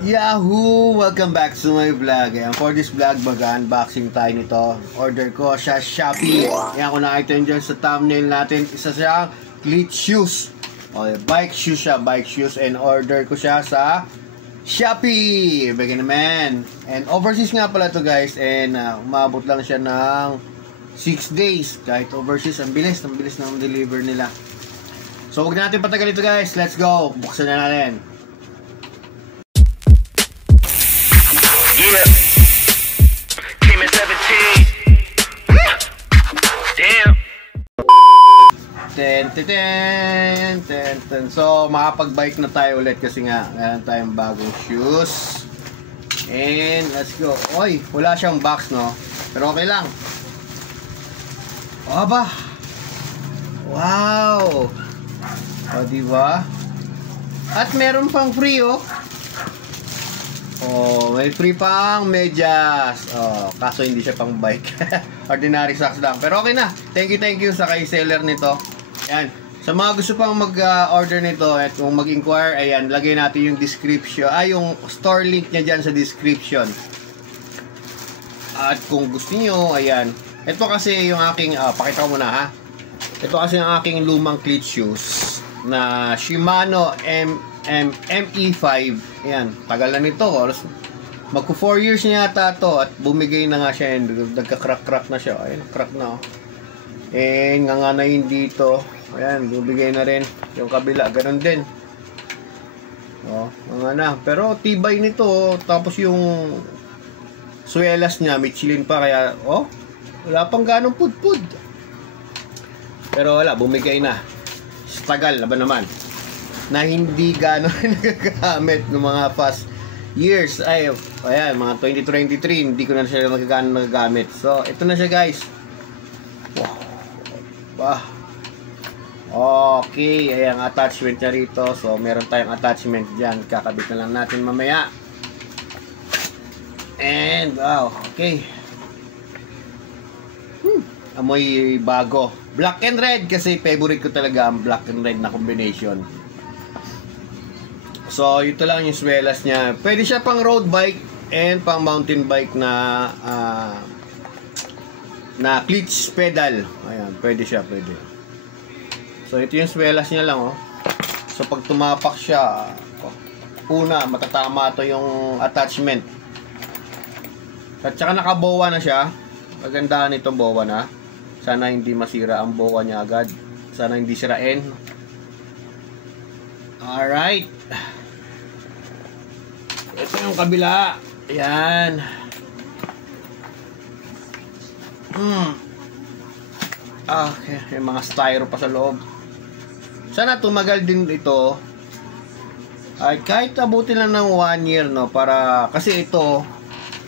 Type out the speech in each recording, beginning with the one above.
Yahoo! Welcome back to my vlog. And for this vlog, mag-unboxing tayo nito. Order ko sa Shopee. Yan, kung nakita nyo dyan sa thumbnail natin, isa siyang cleat shoes. O, bike shoes siya, bike shoes. And order ko siya sa Shopee. Bagay naman. And overseas nga pala to guys. And umabot lang siya ng 6 days. Kahit overseas, ang bilis ng deliver nila. So, huwag natin patagal ito guys. Let's go. Buksan na natin. Yeah, came at 17. Damn. Ten. So, makapag-bike na tayo ulit kasi nga meron tayong bagong shoes. And let's go. Oy, wala siyang box, no? Pero okay lang. O ba? Wow! O, diba? At meron pang free, oh. Oh, may free pang medyas. Oh, kaso hindi siya pang bike. Ordinary socks lang. Pero okay na. Thank you sa kay seller nito. Ayan. Sa mga gusto pang mag-order nito at kung mag-inquire, ayan, lagay natin yung description. Yung store link niya dyan sa description. At kung gusto niyo, ayan. Ito kasi yung aking, pakita ko muna ha. Ito kasi yung aking lumang cleat shoes na Shimano ME5. Ayan, tagal na nito. Magko 4 years na yata to at bumigay na nga siya. Nagka-crack na siya. Ayan, crack na. And nga na yun dito. Ayan, bumigay na rin. Yung kabila, ganun din. Nga na. Pero tibay nito. Tapos yung swelas niya, Michelin pa. Kaya, wala pang ganong pudpud. Pero wala, bumigay na. Tagal, ba naman? Na hindi gano'n nagagamit ng mga past years. Ayan, mga 2023, hindi ko na siya nagagamit. So, ito na siya guys. Wow. Okay, ayan, attachment niya rito. So, meron tayong attachment dyan. Kakabit na lang natin mamaya. And, wow, okay. Amoy bago. Black and red kasi favorite ko talaga ang black and red na combination. So, ito lang yung swelas niya. Pwede siya pang road bike and pang mountain bike na clutch pedal. Ayan, pwede siya, pwede. So, ito yung swelas niya lang, oh. So, pag tumapak siya, una, matatama to yung attachment. At saka nakabowa na siya. Magandaan itong bowa na. Sana hindi masira ang bowa niya agad. Sana hindi sirain. Alright. Ito yung kabila. Ayan. Okay. May mga styro pa sa loob. Sana tumagal din ito. Ay, kahit abutin lang ng 1 year, no? Para, kasi ito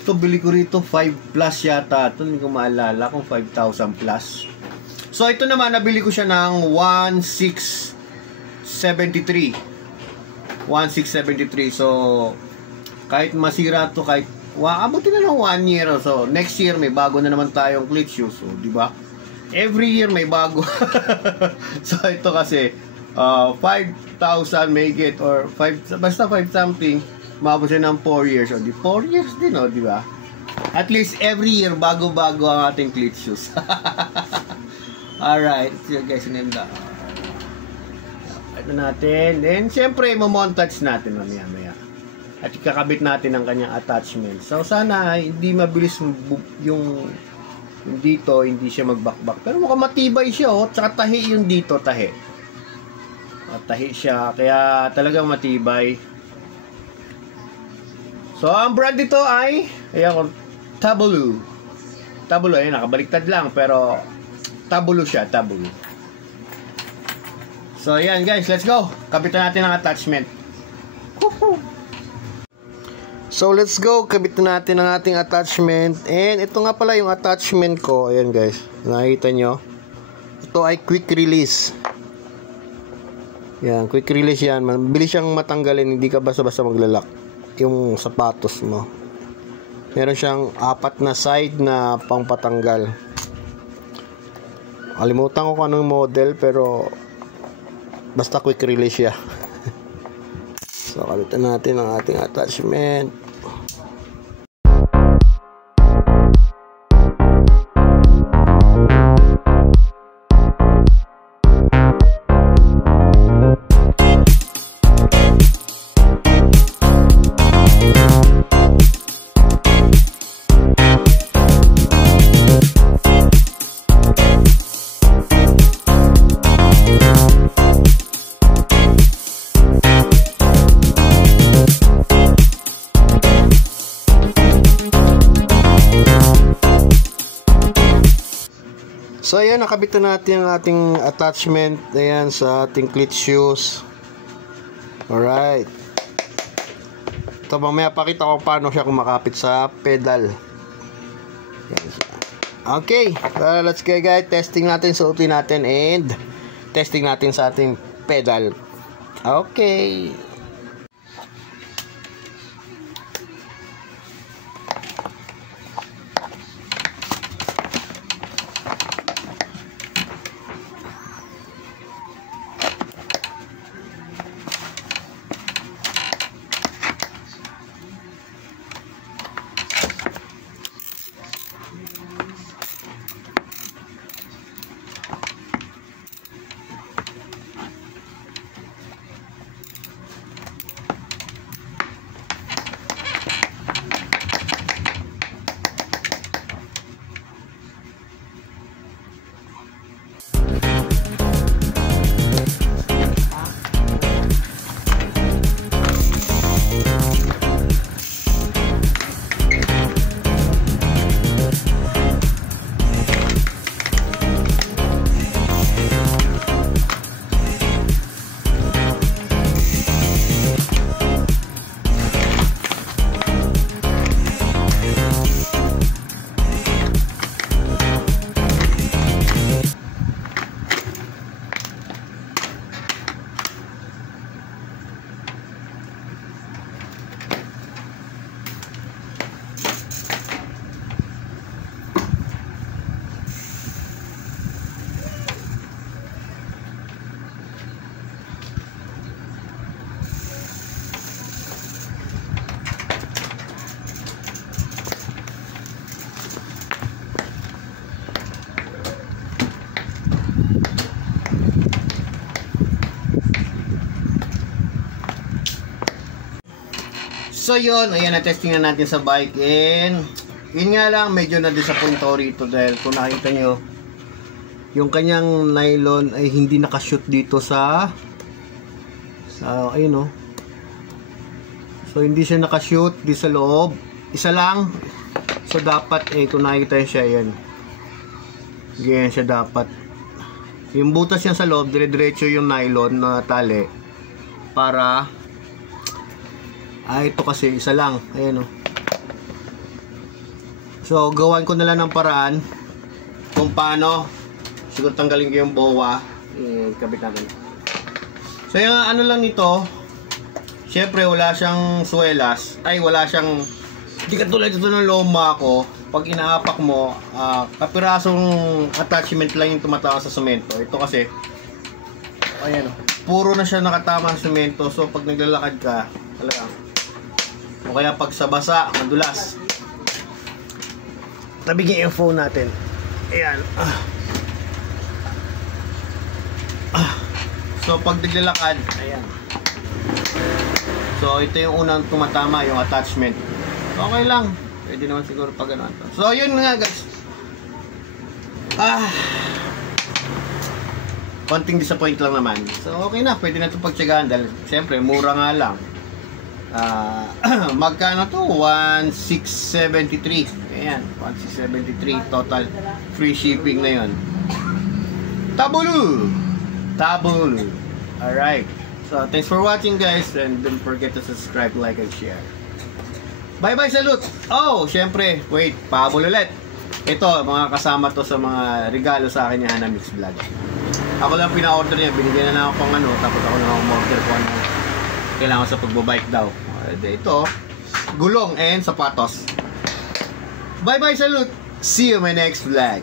bili ko rito 5 plus yata. Ito hindi ko maalala kung 5,000 plus. So ito naman nabili ko siya ng 1,673. 1,673. So kahit masira to, kahit abutin na lang 1 year. So next year may bago na naman tayong cleat shoes. So di ba? Every year may bago. So ito kasi 5,000 may get or 5, basta 5 something. Mabot siya ng 4 years. O, di 4 years din, o, di ba? At least every year, bago-bago ang ating cleat shoes. Alright. So, guys, sinenda. Ito natin. Then, syempre, mamontage natin mamaya-maya. At ikakabit natin ang kanyang attachment. So, sana hindi mabilis yung dito, hindi siya magbakbak. Pero mukhang matibay siya, o. Tsaka tahi yung dito, tahi. O, tahi siya. Kaya talagang matibay. So, ang brand dito ay, ayan, Tabulu. Tabulu, ayun, nakabaliktad lang, pero Tabulu siya, Tabulu. So, ayan guys, let's go. Kabitan natin ang attachment. So, let's go. Kabitan natin ang ating attachment. And ito nga pala yung attachment ko. Ayan guys, nakikita nyo. Ito ay quick release. Yan, quick release yan. Mabilis siyang matanggalin, hindi ka basta-basta maglalak yung sapatos mo. Meron siyang 4 na side na pangpatanggal. Kalimutan ko kung anong model pero basta quick release siya. So, kabitan natin ang ating attachment. So ayan, nakabit na natin ang ating attachment ayan sa ating cleat shoes. Alright. Ito, mamaya pakita ko paano siya kumakapit sa pedal. Okay, let's go guys. Testing natin, suotin natin and testing natin sa ating pedal. Okay. So yun, ayan, na-testing na natin sa bike and yun nga lang, medyo na-disappoint ako rito dahil kung nakita nyo yung kanyang nylon ay hindi nakashoot dito sa ayun o. So hindi siya nakashoot dito sa loob, isa lang. So dapat kung nakikita nyo siya, yan ganyan siya dapat. Yung butas niya sa loob, dire-diretso yung nylon na tali para ito kasi isa lang, ayan o. So gawan ko na lang ng paraan kung paano siguro tanggalin ko yung bowa, kabit natin. So yung ano lang nito, syempre wala siyang swelas, wala siyang, hindi katulad ito ng loma ko. Pag inaapak mo, kapirasong attachment lang yung tumatama sa semento. Ito kasi ayan o, puro na siya nakatama sa semento. So pag naglalakad ka talaga, o kaya pag sa basa, madulas. Tabigin yung phone natin. Ayan. So pag naglalakad, ayan. So ito yung unang tumatama, yung attachment. Okay lang. Pwede naman siguro pag gano'n. So yun nga guys. Konting disappoint lang naman. So okay na, pwede na ito pagtsagaan dahil siyempre mura nga lang. Magkano to? 1,673. Ayan, 1,673 total. Free shipping na yun. Tabulu! Alright. So thanks for watching guys, and don't forget to subscribe, like, and share. Bye bye, salute! Oh, syempre, wait, pahabol ulit. Ito, mga kasama to sa mga regalo sa akin ni Hana Mix Vlog. Ako lang pina-order niya, binigyan na lang ako pang tapos ako na umorder ko kailangan sa pagbabike daw. Ito, gulong and sapatos. Bye bye, salute! See you in my next vlog.